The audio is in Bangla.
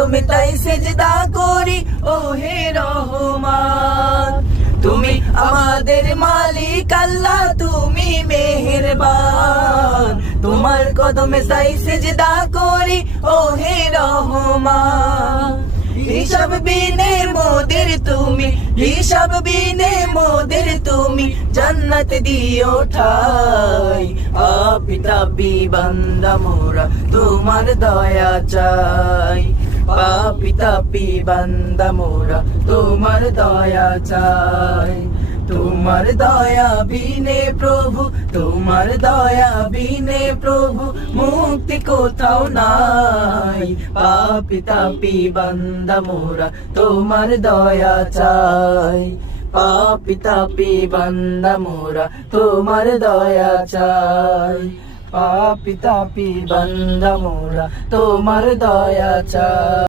তুমি তাই সেজদা করি ও হে রহমান। তুমি আমাদের মালিক আল্লাহ, তুমি মেহেরবান। তোমার কদমে তাই সেজদা করি ও হে রহমান। হিসাব বিনে মোদের তুমি, হিসাব বিনে মোদের তুমি জান্নাত দিও ঠাই। পাপী তাপী বান্দা মোরা তোমার দয়া চাই। পাপী তাপী বান্দা মোরা তোমার দয়া চাই। তোমার দয়া বিনে প্রভু, তোমার দয়া বিনে প্রভু মুক্তি কোথাও নাই। পাপী তাপী বান্দা মোরা তোমার দয়া চাই। পাপী তাপী বান্দা মোরা তোমার দয়া চাই। পাপী তাপী বান্দা মোরা তোমার দয়া চাই।